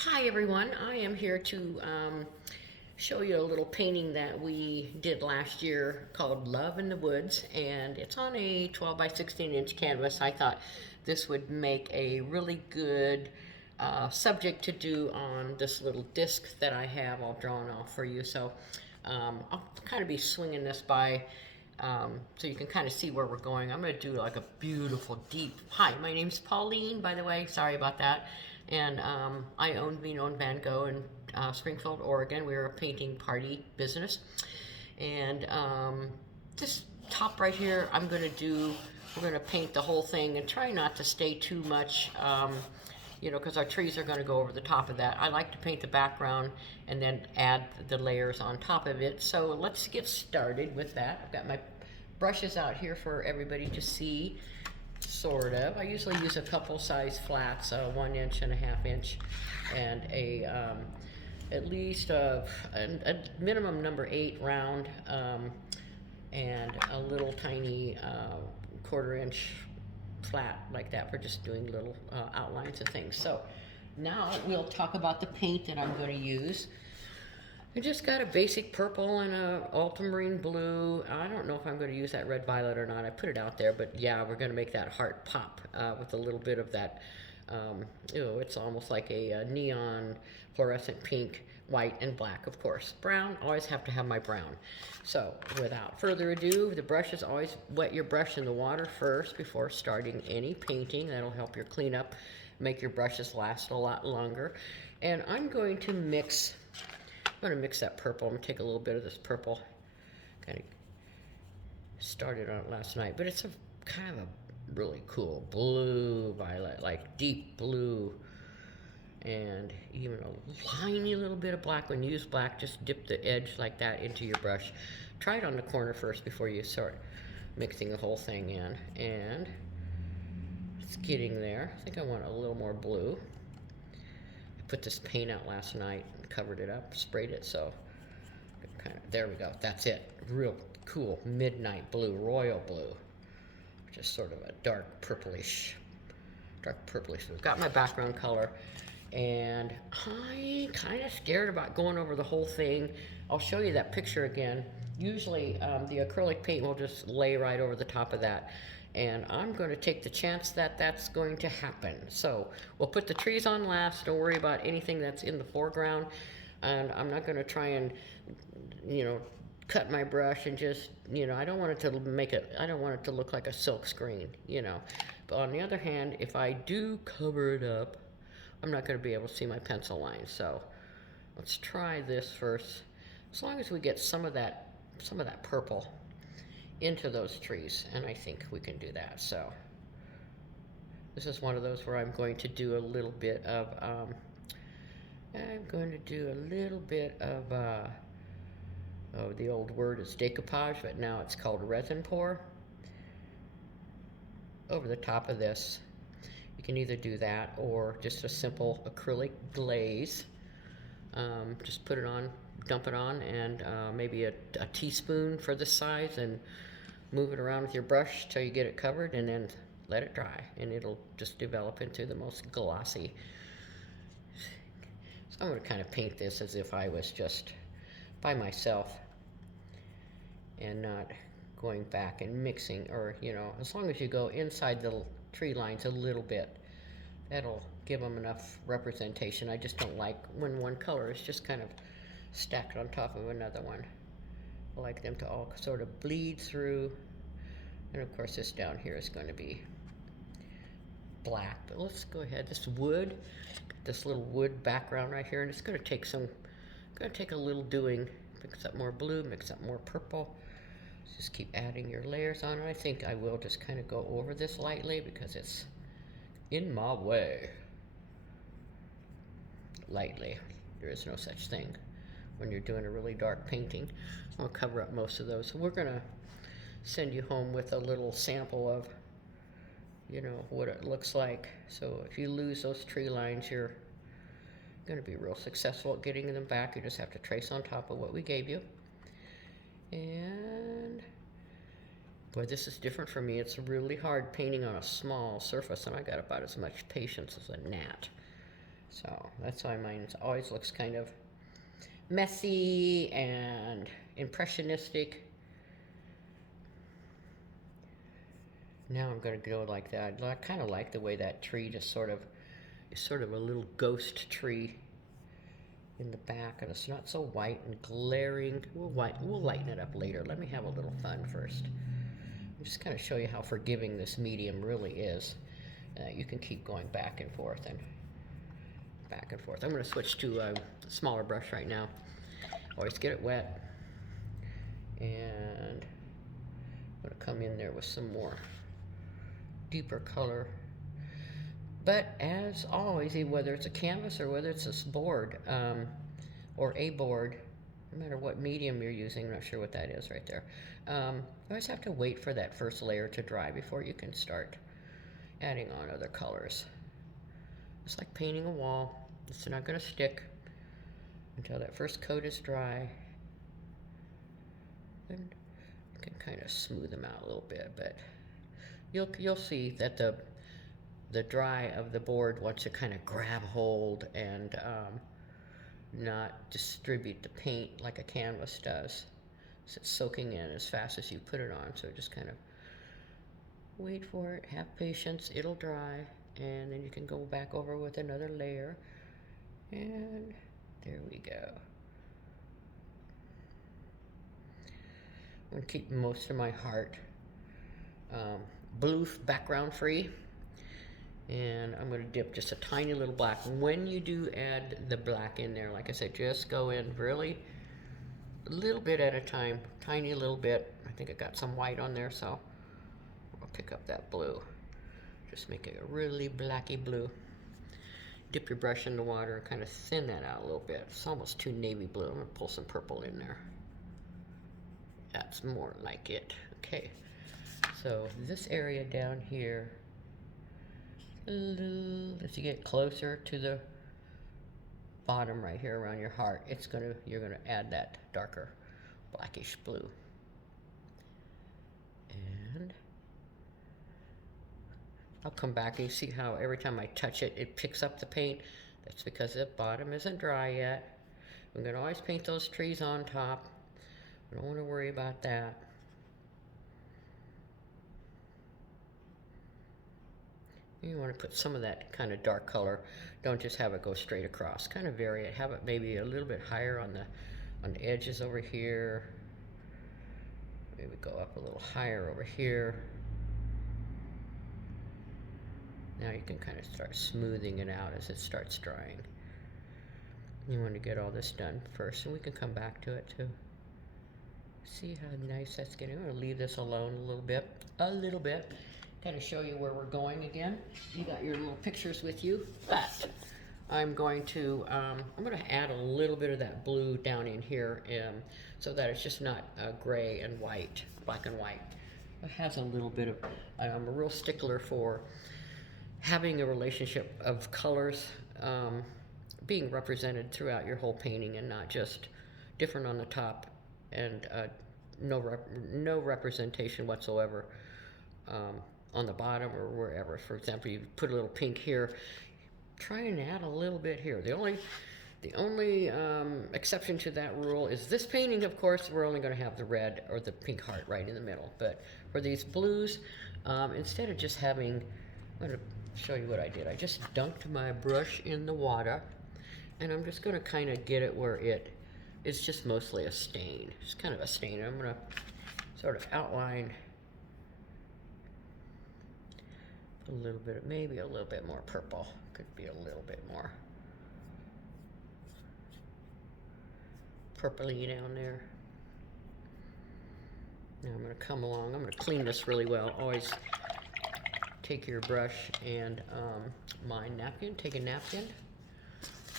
Hi everyone, I am here to show you a little painting that we did last year called Love in the Woods, and it's on a 12 by 16 inch canvas. I thought this would make a really good subject to do on this little disc that I have all drawn off for you. So I'll kind of be swinging this by so you can kind of see where we're going. I'm going to do like a beautiful deep, hi, my name's Pauline, by the way, sorry about that. And I own Vino and Van Gogh in Springfield, Oregon. We're a painting party business. And this top right here, we're going to paint the whole thing and try not to stay too much, because our trees are going to go over the top of that. I like to paint the background and then add the layers on top of it. So let's get started with that. I've got my brushes out here for everybody to see. Sort of. I usually use a couple size flats, 1 inch and a half inch, and at least a minimum number 8 round, and a little tiny 1/4 inch flat like that for just doing little outlines and things. So now we'll talk about the paint that I'm going to use. I just got a basic purple and a ultramarine blue. I don't know if I'm going to use that red violet or not. I put it out there, but yeah, we're going to make that heart pop with a little bit of that. It's almost like a neon fluorescent pink, white, and black, of course. Brown, always have to have my brown. So without further ado, the brushes, always wet your brush in the water first before starting any painting. That'll help your cleanup, make your brushes last a lot longer. And I'm going to mix that purple. I'm going to take a little bit of this purple. Kind of started on it last night, but it's a kind of a really cool blue violet, like deep blue, and even a tiny little bit of black. When you use black, just dip the edge like that into your brush. Try it on the corner first before you start mixing the whole thing in. And it's getting there. I think I want a little more blue. I put this paint out last night and covered it up, sprayed it, so there we go. That's it. Real cool midnight blue, royal blue, which is sort of a dark purplish. We've got my background color, and I'm kind of scared about going over the whole thing. I'll show you that picture again. Usually the acrylic paint will just lay right over the top of that, and I'm going to take the chance that that's going to happen. So we'll put the trees on last. Don't worry about anything that's in the foreground, and I'm not going to try and cut my brush and just, I don't want it to look like a silk screen, But on the other hand, if I do cover it up, I'm not going to be able to see my pencil line. So let's try this first. As long as we get some of that purple into those trees, and I think we can do that. So this is one of those where I'm going to do a little bit of the old word is decoupage, but now it's called resin pour over the top of this. You can either do that or just a simple acrylic glaze. Just put it on, dump it on, and maybe a teaspoon for this size, and move it around with your brush till you get it covered, and then let it dry, and it'll just develop into the most glossy. So I'm going to kind of paint this as if I was just by myself and not going back and mixing, or as long as you go inside the tree lines a little bit, that'll give them enough representation. I just don't like when one color is just kind of stacked on top of another one. I like them to all sort of bleed through. And of course this down here is going to be black, but let's go ahead. This little wood background right here, and it's going to take a little doing. Mix up more blue, mix up more purple. Just keep adding your layers on it. I think I will just kind of go over this lightly because it's in my way. Lightly. There is no such thing when you're doing a really dark painting. I'll cover up most of those. So we're going to send you home with a little sample of, what it looks like. So if you lose those tree lines, you're going to be real successful at getting them back. You just have to trace on top of what we gave you. And boy, this is different for me. It's really hard painting on a small surface, and I got about as much patience as a gnat. So that's why mine always looks kind of messy and impressionistic. Now I'm going to go like that. I kind of like the way that tree just sort of is sort of a little ghost tree in the back, and it's not so white and glaring. We'll lighten it up later. Let me have a little fun first. I'm just kind of show you how forgiving this medium really is. You can keep going back and forth and back and forth. I'm going to switch to a smaller brush right now. Always get it wet, and I'm going to come in there with some more deeper color. But as always, whether it's a canvas or whether it's this board or a board, no matter what medium you're using, I'm not sure what that is right there, you always have to wait for that first layer to dry before you can start adding on other colors. It's like painting a wall. It's not going to stick until that first coat is dry. And you can kind of smooth them out a little bit, but you'll see that the dry of the board wants to kind of grab hold and not distribute the paint like a canvas does. So it's soaking in as fast as you put it on. So just kind of wait for it, have patience, it'll dry, and then you can go back over with another layer. And there we go. I'm gonna keep most of my heart blue background free. And I'm going to dip just a tiny little black. When you do add the black in there, like I said, just go in really a little bit at a time, tiny little bit. I think I got some white on there, so I'll pick up that blue. Just make it a really blacky blue. Dip your brush in the water and kind of thin that out a little bit. It's almost too navy blue. I'm going to pull some purple in there. That's more like it. Okay, so this area down here, as you get closer to the bottom right here around your heart, you're gonna add that darker blackish blue. And I'll come back and you see how every time I touch it, it picks up the paint. That's because the bottom isn't dry yet. I'm gonna always paint those trees on top. I don't want to worry about that. You want to put some of that kind of dark color. Don't just have it go straight across. Kind of vary it. Have it maybe a little bit higher on the edges over here. Maybe go up a little higher over here. Now you can kind of start smoothing it out as it starts drying. You want to get all this done first, and we can come back to it too. See how nice that's getting. I'm going to leave this alone a little bit. Kind of show you where we're going again. You got your little pictures with you, but I'm going to add a little bit of that blue down in here, so that it's just not gray and white, black and white. It has a little bit of. I'm a real stickler for having a relationship of colors being represented throughout your whole painting, and not just different on the top and no representation whatsoever on the bottom or wherever. For example, you put a little pink here, try and add a little bit here. The only exception to that rule is this painting, of course, we're only going to have the red or the pink heart right in the middle. But for these blues, instead of just having, I'm going to show you what I did. I just dunked my brush in the water, and I'm just going to kind of get it where it's just mostly a stain. It's kind of a stain. I'm going to sort of outline a little bit, maybe a little bit more purple. Could be a little bit more purpley down there. Now I'm going to come along. I'm going to clean this really well. Always take your brush and my napkin. Take a napkin.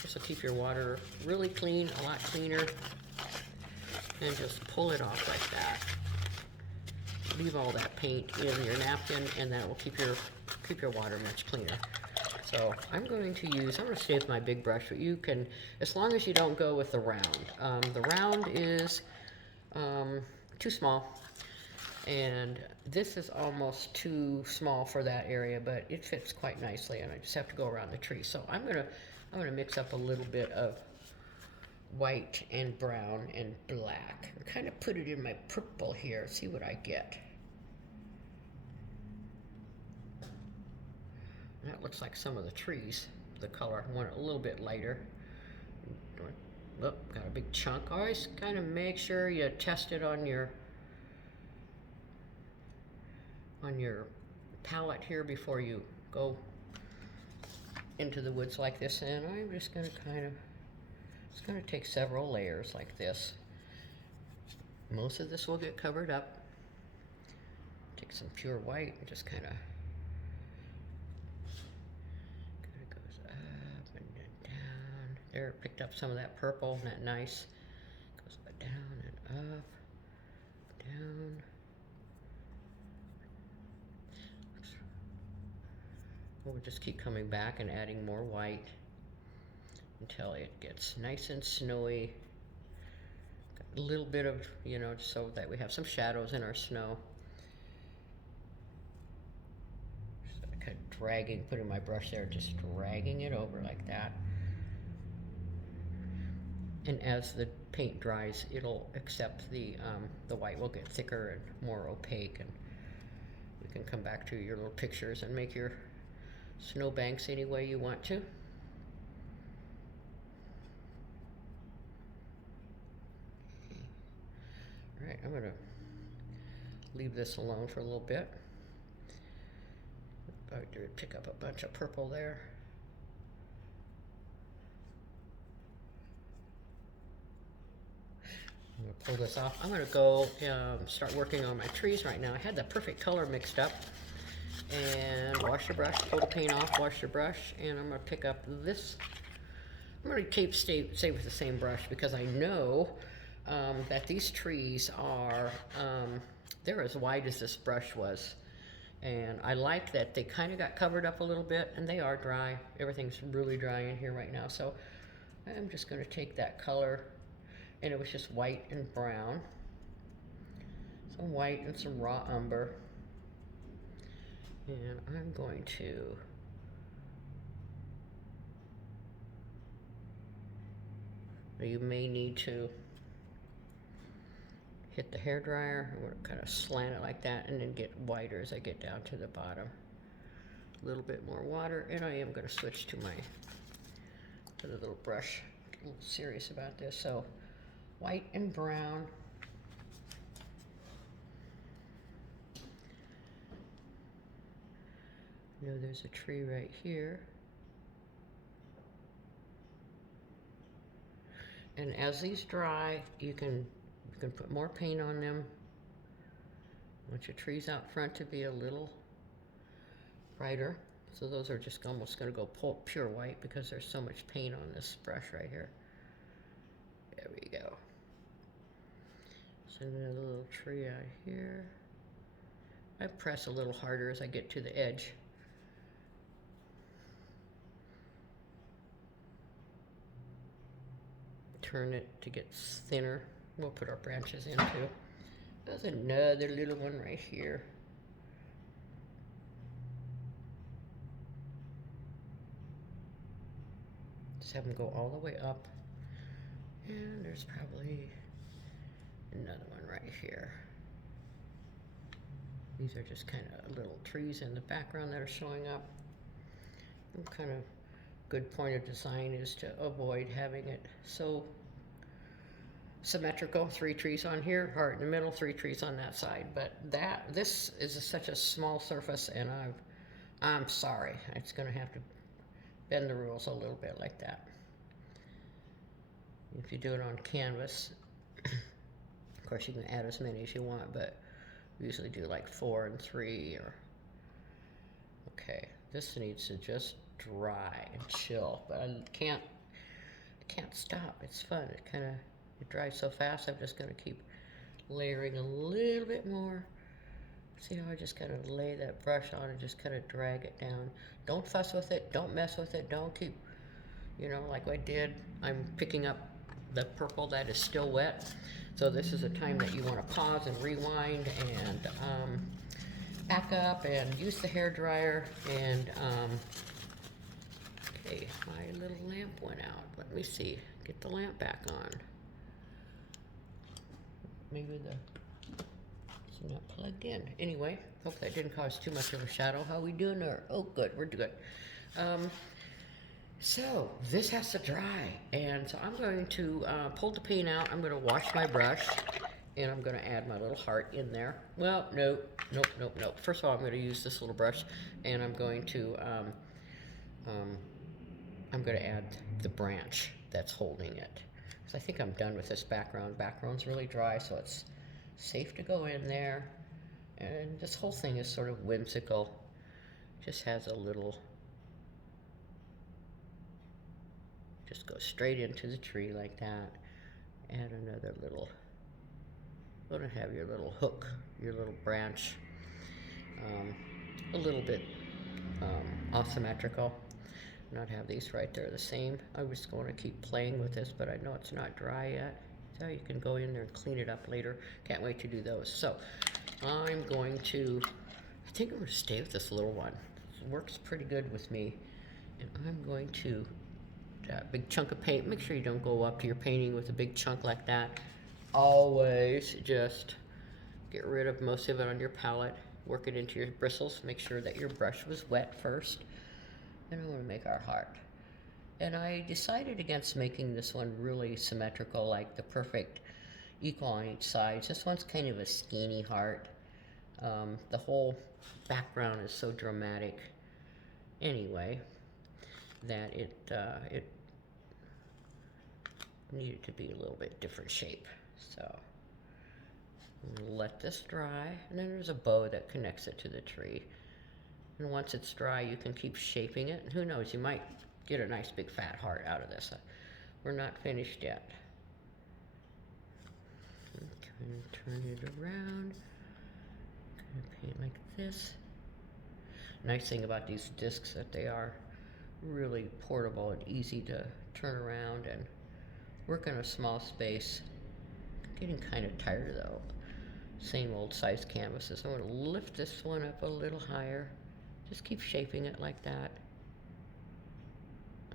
This will keep your water really clean, a lot cleaner. And just pull it off like that. Leave all that paint in your napkin, and that will keep your water much cleaner. So I'm going to stay with my big brush, but you can, as long as you don't go with the round. The round is too small, and this is almost too small for that area, but it fits quite nicely, and I just have to go around the tree. So I'm gonna mix up a little bit of white and brown and black. And kind of put it in my purple here, see what I get. That looks like some of the trees, the color. I want it a little bit lighter. Oh, got a big chunk. Always kind of make sure you test it on your palette here before you go into the woods like this. And I'm just gonna it's gonna take several layers like this. Most of this will get covered up. Take some pure white and just kind of goes up and then down. There, picked up some of that purple, isn't that nice? Goes down and up, down. We'll just keep coming back and adding more white until it gets nice and snowy. Got a little bit of, you know, so that we have some shadows in our snow. Just kind of dragging, putting my brush there, just dragging it over like that. And as the paint dries, it'll accept the white will get thicker and more opaque, and you can come back to your little pictures and make your snow banks any way you want to. All right, I'm gonna leave this alone for a little bit. I did pick up a bunch of purple there. I'm gonna pull this off. I'm gonna go start working on my trees right now. I had the perfect color mixed up. And wash your brush, pull the paint off, wash your brush, and I'm gonna pick up this. I'm gonna stay with the same brush because I know that these trees are, they're as wide as this brush was. And I like that they kind of got covered up a little bit, and they are dry. Everything's really dry in here right now. So I'm just gonna take that color, and it was just white and brown. Some white and some raw umber. And I'm going to you may need to hit the hairdryer. I'm going to kind of slant it like that and then get whiter as I get down to the bottom. A little bit more water, and I am going to switch to the little brush. Get a little serious about this. So white and brown. You know, there's a tree right here. And as these dry, you can put more paint on them. I want your trees out front to be a little brighter. So those are just almost going to go pure white because there's so much paint on this brush right here. There we go. So another little tree out here. I press a little harder as I get to the edge. Turn it to get thinner. We'll put our branches in too. There's another little one right here. Just have them go all the way up. And there's probably another one right here. These are just kind of little trees in the background that are showing up. Kind of good point of design is to avoid having it so symmetrical. 3 trees on here, heart in the middle, 3 trees on that side. But this is such a small surface, and I'm sorry. It's going to have to bend the rules a little bit like that. If you do it on canvas, of course you can add as many as you want, but we usually do like 4 and 3 or. Okay, this needs to just dry and chill, but I can't stop. It's fun. It dries so fast. I'm just going to keep layering a little bit more. See how I just kind of lay that brush on and just kind of drag it down. Don't fuss with it. Don't mess with it. Don't keep, you know, like I did. I'm picking up the purple that is still wet. So this is a time that you want to pause and rewind and back up and use the hairdryer and Okay, my little lamp went out. Let me see. Get the lamp back on. Maybe it's not plugged in. Anyway, hope that didn't cause too much of a shadow. How we doing there? Oh, good. We're good. So this has to dry, and so I'm going to pull the paint out. I'm going to wash my brush, and I'm going to add my little heart in there. Well, nope. First of all, I'm going to use this little brush, and I'm going to add the branch that's holding it. So I think I'm done with this background. Background's really dry, so it's safe to go in there. And this whole thing is sort of whimsical. Just has a little, just go straight into the tree like that. Add another little, going to have your little hook, your little branch, a little bit asymmetrical. Not have these right there the same. I was going to keep playing with this, but I know it's not dry yet. So you can go in there and clean it up later. Can't wait to do those. So I'm going to, I think I'm going to stay with this little one. It works pretty good with me. And I'm going to, that big chunk of paint, make sure you don't go up to your painting with a big chunk like that. Always just get rid of most of it on your palette. Work it into your bristles. Make sure that your brush was wet first. And I'm going to make our heart. And I decided against making this one really symmetrical, like the perfect equal on each side. This one's kind of a skinny heart. The whole background is so dramatic anyway that it needed to be a little bit different shape. So I'm going to let this dry, and then there's a bow that connects it to the tree. And once it's dry, you can keep shaping it. And who knows, you might get a nice big fat heart out of this. We're not finished yet. Kind of turn it around. Kind of paint like this. Nice thing about these discs that they are really portable and easy to turn around and work in a small space. Getting kind of tired though. Same old size canvases. I'm going to lift this one up a little higher. Just keep shaping it like that.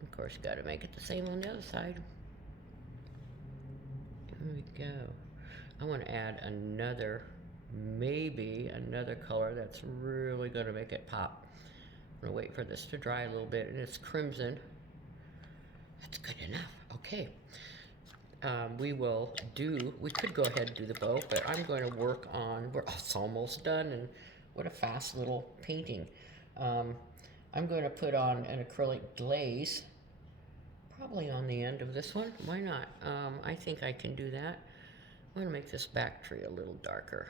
Of course, got to make it the same on the other side. There we go. I want to add another, maybe another color that's really going to make it pop. I'm going to wait for this to dry a little bit, and it's crimson. That's good enough. Okay. We could go ahead and do the bow, but I'm going to work on, it's almost done, and what a fast little painting. I'm going to put on an acrylic glaze, probably on the end of this one. Why not? I think I can do that. I'm going to make this back tree a little darker.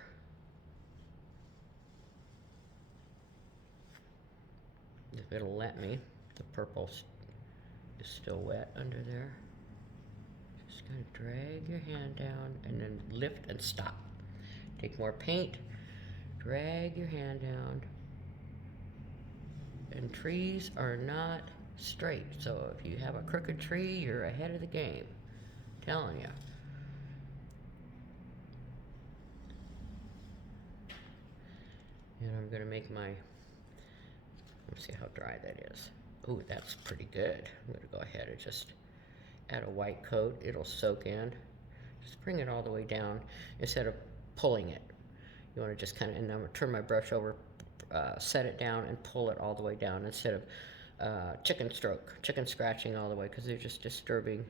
If it'll let me. The purple is still wet under there. Just kind of drag your hand down and then lift and stop. Take more paint, drag your hand down. And trees are not straight, so if you have a crooked tree, you're ahead of the game. I'm telling you. And I'm going to make my, let's see how dry that is. Ooh, that's pretty good. I'm going to go ahead and just add a white coat. It'll soak in. Just bring it all the way down instead of pulling it. You want to just kind of, and I'm going to turn my brush over, set it down and pull it all the way down instead of chicken scratching all the way, because they're just disturbing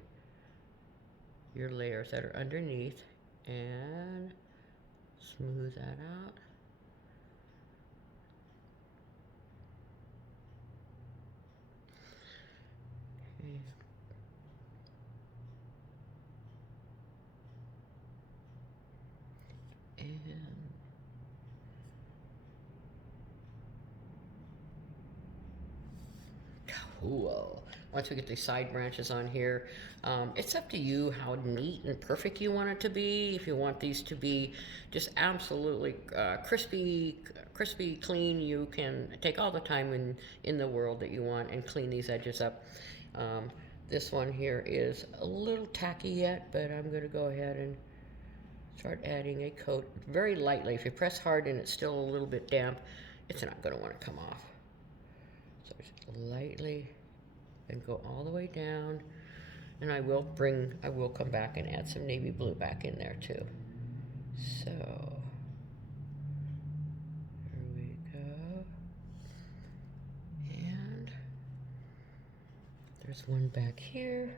your layers that are underneath. And smooth that out. Okay. And cool. Once we get the side branches on here, it's up to you how neat and perfect you want it to be. If you want these to be just absolutely crispy, clean, you can take all the time in the world that you want and clean these edges up. This one here is a little tacky yet, but I'm going to go ahead and start adding a coat very lightly. If you press hard and it's still a little bit damp, it's not going to want to come off. So just lightly and go all the way down. And I will come back and add some navy blue back in there too. So, here we go. And there's one back here.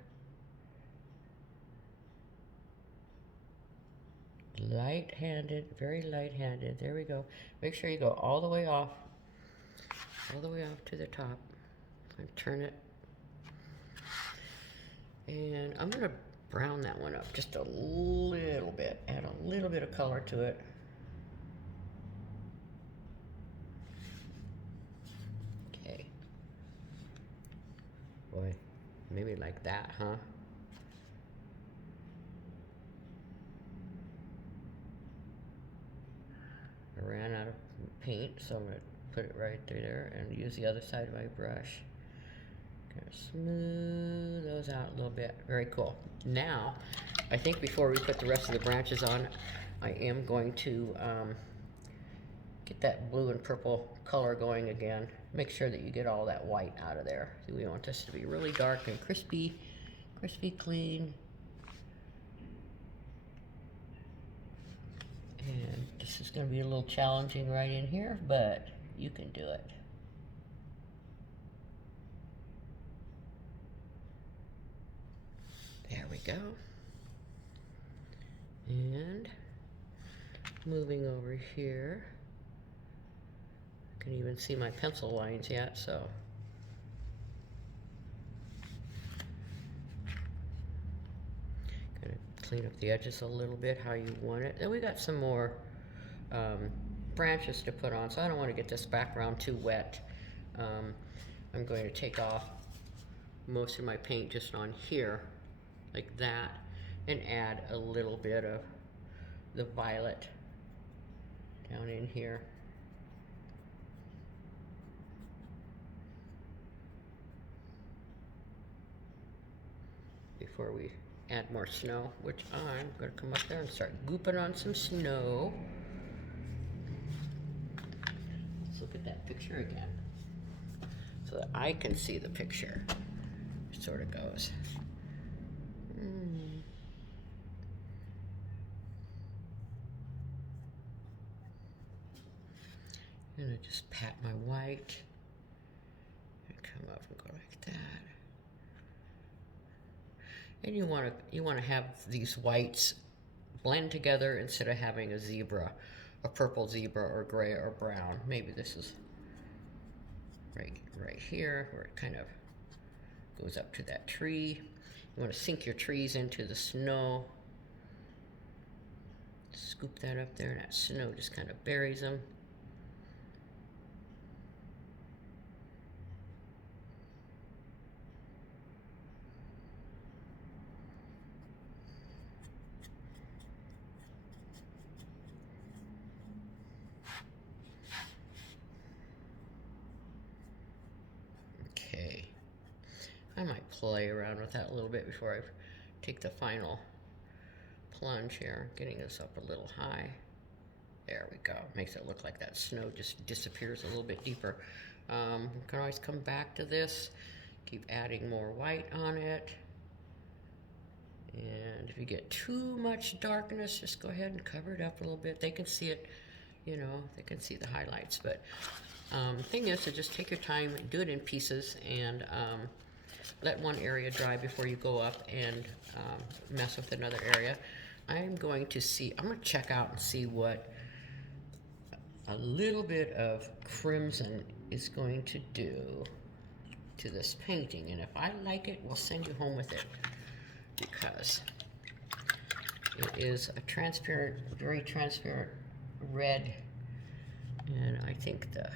Light-handed, very light-handed. There we go. Make sure you go all the way off to the top. And turn it. And I'm gonna brown that one up just a little bit. Add a little bit of color to it. Okay. Boy, maybe like that, huh? I ran out of paint, so I'm going to put it right through there and use the other side of my brush. Kind of smooth those out a little bit. Very cool. Now, I think before we put the rest of the branches on, I am going to get that blue and purple color going again. Make sure that you get all that white out of there. We want this to be really dark and crispy, clean. And this is going to be a little challenging right in here, but you can do it. There we go. And moving over here, I can even see my pencil lines yet, so gonna clean up the edges a little bit how you want it. And we got some more branches to put on, so I don't want to get this background too wet. I'm going to take off most of my paint just on here like that and add a little bit of the violet down in here. Before we add more snow, which I'm going to come up there and start gooping on some snow. Let's look at that picture again so that I can see the picture. It sort of goes. I'm going to just pat my white and come up and go like that. And you want to have these whites blend together instead of having a zebra, a purple zebra or gray or brown. Maybe this is right here where it kind of goes up to that tree. You want to sink your trees into the snow. Scoop that up there and that snow just kind of buries them. I might play around with that a little bit before I take the final plunge here, getting this up a little high. There we go. Makes it look like that snow just disappears a little bit deeper. You can always come back to this, keep adding more white on it. And if you get too much darkness, just go ahead and cover it up a little bit. They can see it, you know, they can see the highlights. But the thing is to just take your time, do it in pieces, and let one area dry before you go up and mess with another area. I'm going to check out and see what a little bit of crimson is going to do to this painting. And if I like it, we'll send you home with it, because it is a transparent, very transparent red. And I think the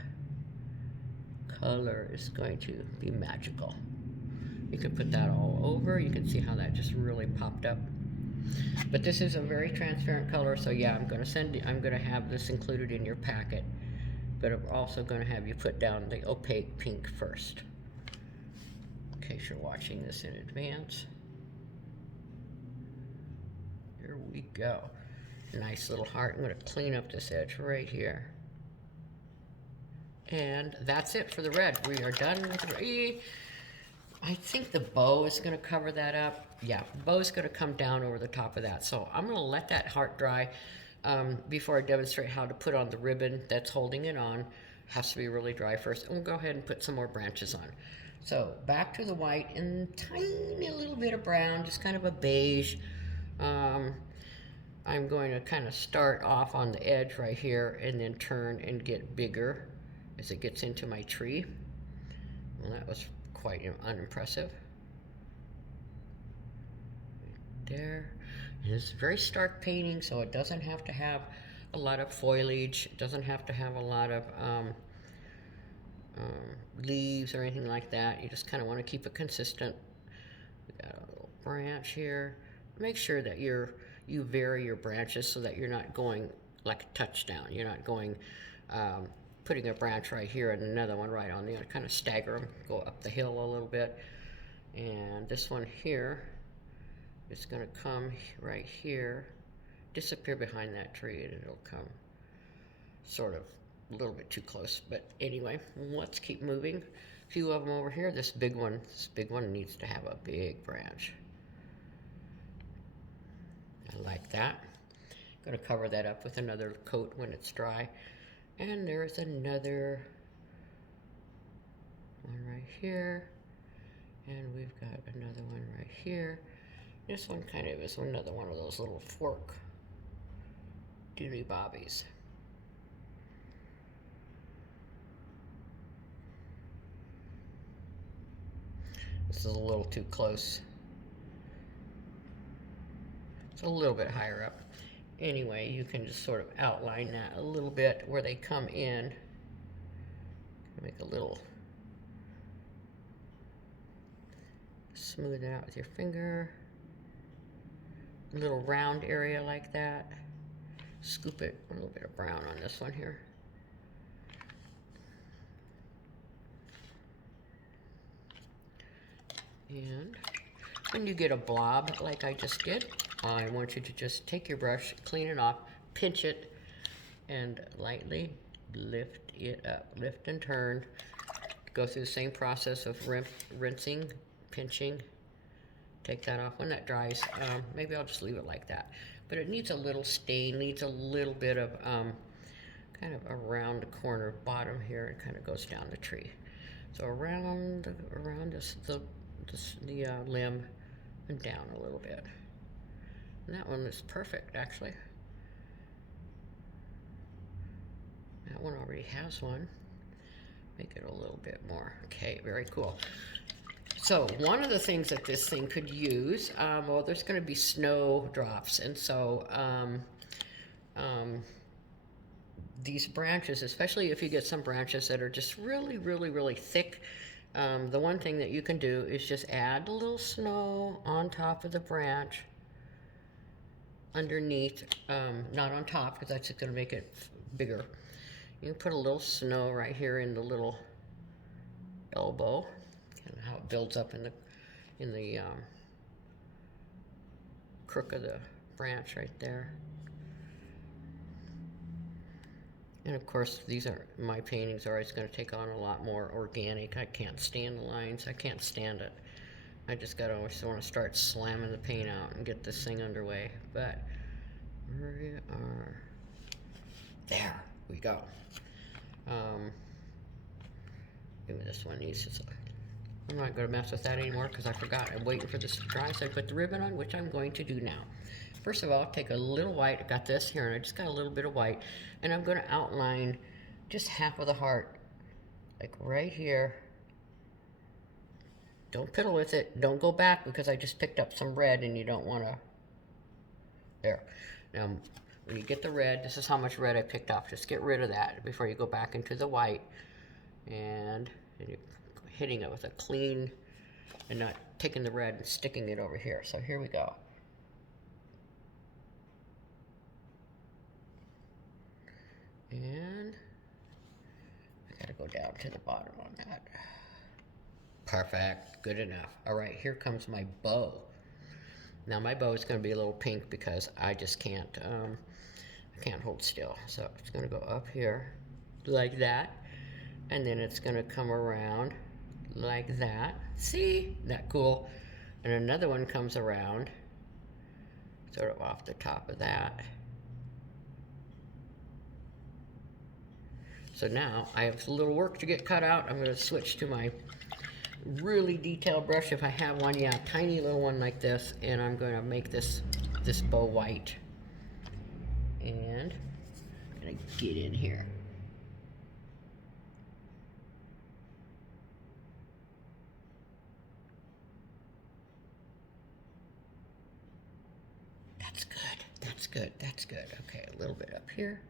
color is going to be magical. You can put that all over. You can see how that just really popped up. But this is a very transparent color, so yeah, I'm going to have this included in your packet. But I'm also going to have you put down the opaque pink first, in case you're watching this in advance. Here we go. Nice little heart. I'm going to clean up this edge right here. And that's it for the red. We are done with the red. I think the bow is gonna cover that up. Yeah, the bow is gonna come down over the top of that. So I'm gonna let that heart dry before I demonstrate how to put on the ribbon that's holding it on. Has to be really dry first. And we'll go ahead and put some more branches on. So back to the white and tiny little bit of brown, just kind of a beige. I'm going to kind of start off on the edge right here and then turn and get bigger as it gets into my tree. Well, that was quite unimpressive. There. And it's a very stark painting, so it doesn't have to have a lot of foliage. It doesn't have to have a lot of leaves or anything like that. You just kind of want to keep it consistent. We got a little branch here. Make sure that you vary your branches so that you're not going like a touchdown. You're not going putting a branch right here and another one right on the other. Kind of stagger them, go up the hill a little bit. And this one here is going to come right here, disappear behind that tree, and it'll come sort of a little bit too close. But anyway, let's keep moving. A few of them over here. This big one needs to have a big branch. I like that. I'm going to cover that up with another coat when it's dry. And there's another one right here. And we've got another one right here. This one kind of is another one of those little fork doody bobbies. This is a little too close. It's a little bit higher up. Anyway, you can just sort of outline that a little bit where they come in. Make a little, smooth it out with your finger. A little round area like that. Scoop it, a little bit of brown on this one here. And when you get a blob like I just did, I want you to just take your brush, clean it off, pinch it, and lightly lift it up. Lift and turn. Go through the same process of rinsing, pinching. Take that off. When that dries, maybe I'll just leave it like that. But it needs a little stain, needs a little bit of kind of around the corner bottom here. It kind of goes down the tree. So around the limb and down a little bit. And that one is perfect, actually. That one already has one. Make it a little bit more. Okay, very cool. So one of the things that this thing could use, well, there's going to be snow drops, and so these branches, especially if you get some branches that are just really, really, really thick, the one thing that you can do is just add a little snow on top of the branch, underneath, not on top, because that's going to make it bigger. You can put a little snow right here in the little elbow, kind of how it builds up in the crook of the branch right there. And of course, my paintings are always going to take on a lot more organic. I can't stand the lines. I can't stand it. I just always want to start slamming the paint out and get this thing underway. But where we are, there we go. Maybe this one needs to. I'm not going to mess with that anymore because I forgot. I'm waiting for this to dry, so I put the ribbon on, which I'm going to do now. First of all, take a little white. I got this here, and I just got a little bit of white, and I'm going to outline just half of the heart, like right here. Don't piddle with it. Don't go back because I just picked up some red, and you don't want to. There. Now, when you get the red, this is how much red I picked off. Just get rid of that before you go back into the white, and you're hitting it with a clean, and not taking the red and sticking it over here. So here we go. And I gotta go down to the bottom on that. Perfect, good enough. All right, here comes my bow. Now my bow is gonna be a little pink because I just can't, I can't hold still. So it's gonna go up here like that, and then it's gonna come around like that. See? Isn't that cool? And another one comes around, sort of off the top of that. So now I have a little work to get cut out. I'm going to switch to my really detailed brush if I have one. Yeah, tiny little one like this. And I'm going to make this bow white. And I'm going to get in here. That's good. That's good. That's good. Okay, a little bit up here.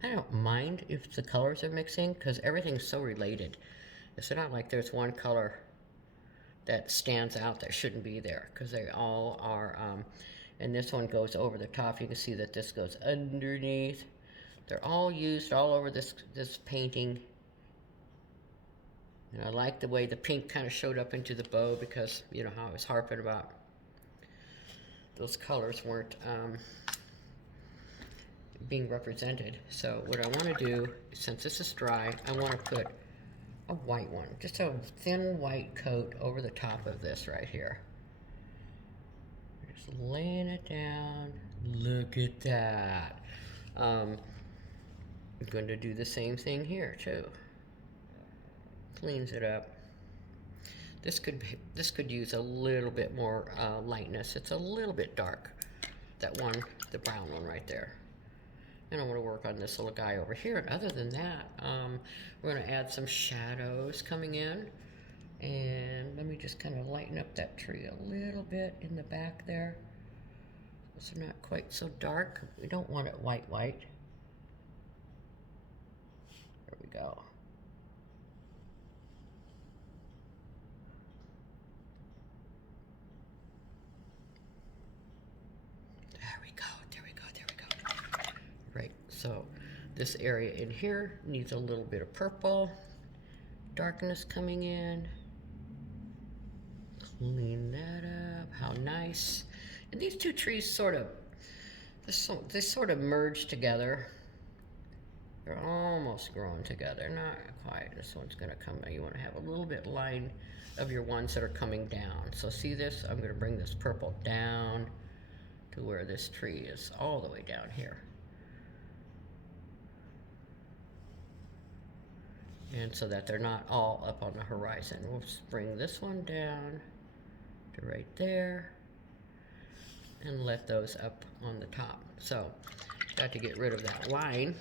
I don't mind if the colors are mixing because everything's so related. It's not like there's one color that stands out that shouldn't be there because they all are. And this one goes over the top. You can see that this goes underneath. They're all used all over this painting. And I like the way the pink kind of showed up into the bow because, you know, how I was harping about those colors weren't being represented. So what I want to do, since this is dry, I want to put a white one, just a thin white coat over the top of this right here. Just laying it down. Look at that. I'm going to do the same thing here too. Cleans it up. This could use a little bit more lightness. It's a little bit dark. That one, the brown one right there. And I want to work on this little guy over here. And other than that, we're going to add some shadows coming in. And let me just kind of lighten up that tree a little bit in the back there. So it's not quite so dark. We don't want it white. There we go. Right, so this area in here needs a little bit of purple, darkness coming in. Clean that up, how nice. And these two trees sort of, they sort of merge together. They're almost growing together, not quite. This one's gonna come, you wanna have a little bit line of your ones that are coming down. So see this, I'm gonna bring this purple down to where this tree is, all the way down here. And so that they're not all up on the horizon. We'll just bring this one down to right there and let those up on the top. So got to get rid of that line.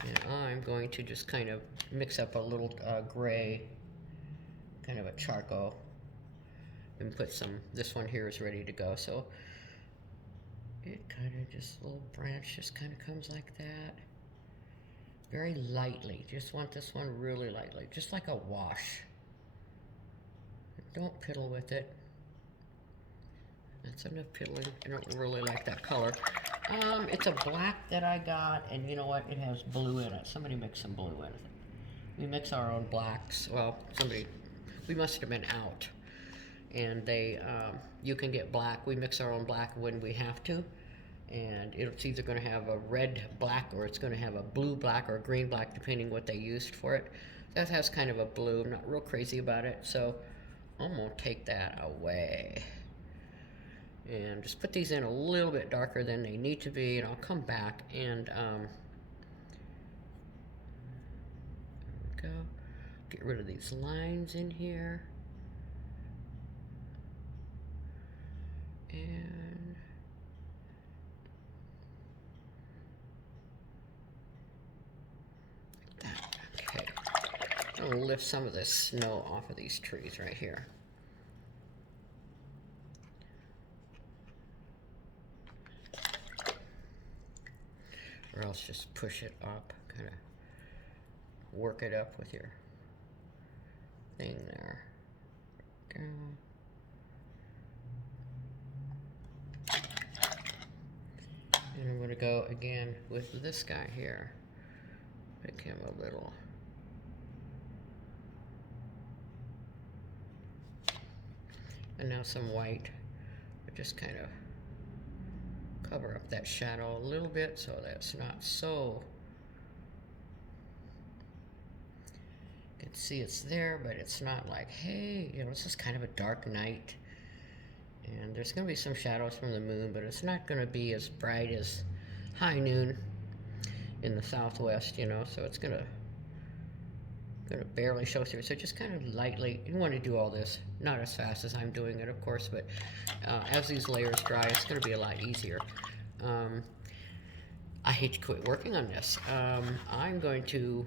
And I'm going to just kind of mix up a little gray, kind of a charcoal, and put some, this one here is ready to go. So it kind of just, little branch just kind of comes like that. Very lightly, just want this one really lightly, just like a wash. Don't piddle with it. That's enough piddling. I don't really like that color. It's a black that I got, and you know what? It has blue in it. Somebody mixed some blue in it. We mix our own blacks. Well, we must have been out. And they, you can get black. We mix our own black when we have to. And it's either going to have a red black or it's going to have a blue black or a green black depending what they used for it. That has kind of a blue. I'm not real crazy about it, so I'm going to take that away and just put these in a little bit darker than they need to be, and I'll come back and there we go, get rid of these lines in here, and I'm going to lift some of this snow off of these trees right here. Or else just push it up, kind of work it up with your thing there. Go. And I'm going to go again with this guy here. Make him a little. And now some white, but just kind of cover up that shadow a little bit so that's not so can see it's there, but it's not like, hey, you know, it's just kind of a dark night. And there's going to be some shadows from the moon, but it's not going to be as bright as high noon in the southwest, you know, so it's going to barely show through. So just kind of lightly, you want to do all this, not as fast as I'm doing it, of course, but as these layers dry, it's going to be a lot easier. I hate to quit working on this. I'm going to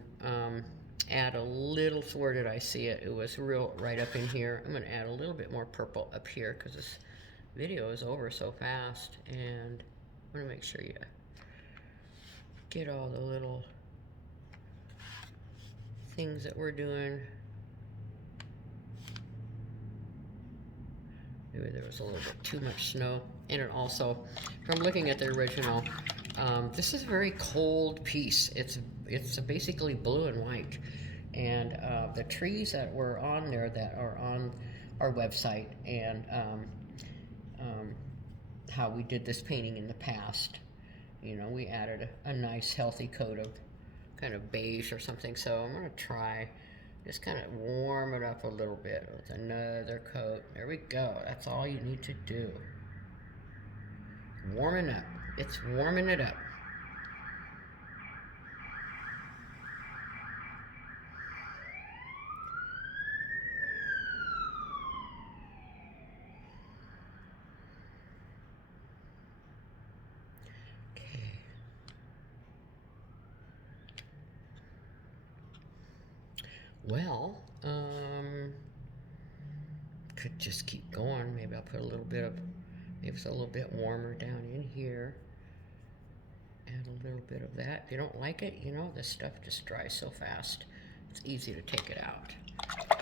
add a little, where did I see it? It was real right up in here. I'm going to add a little bit more purple up here because this video is over so fast, and I want to make sure you get all the little things that we're doing. Maybe there was a little bit too much snow. And it also, from looking at the original, this is a very cold piece. It's basically blue and white. And the trees that were on there that are on our website, and how we did this painting in the past, you know, we added a nice healthy coat of kind of beige or something. So I'm going to try just kind of warm it up a little bit with another coat. There we go. That's all you need to do. Warming up. It's warming it up. Well, could just keep going. Maybe I'll put a little bit of, maybe it's a little bit warmer down in here. Add a little bit of that. If you don't like it, you know, this stuff just dries so fast. It's easy to take it out.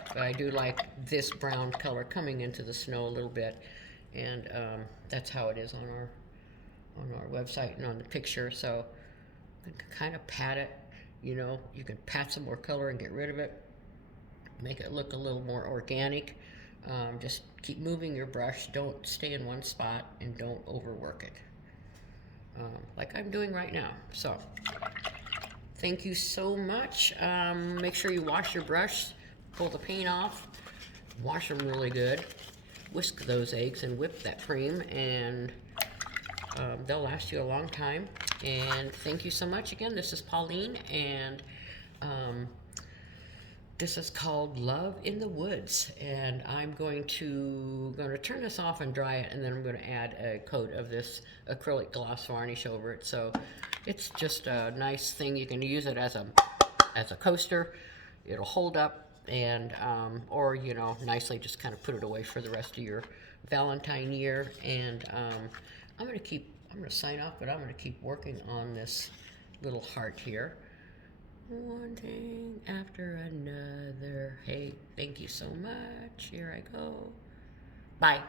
But I do like this brown color coming into the snow a little bit, and that's how it is on our website and on the picture. So you can kind of pat it. You know, you can pat some more color and get rid of it. Make it look a little more organic. Just keep moving your brush. Don't stay in one spot, and don't overwork it. Like I'm doing right now. So, thank you so much. Make sure you wash your brush, pull the paint off, wash them really good, whisk those eggs and whip that cream, and they'll last you a long time. And thank you so much again. This is Pauline, and this is called Love in the Woods, and I'm going to turn this off and dry it, and then I'm going to add a coat of this acrylic gloss varnish over it. So it's just a nice thing. You can use it as a coaster. It'll hold up, and or you know, nicely just kind of put it away for the rest of your Valentine year. And I'm going to sign off, but I'm going to keep working on this little heart here. One thing after another. Hey, thank you so much. Here I go. Bye.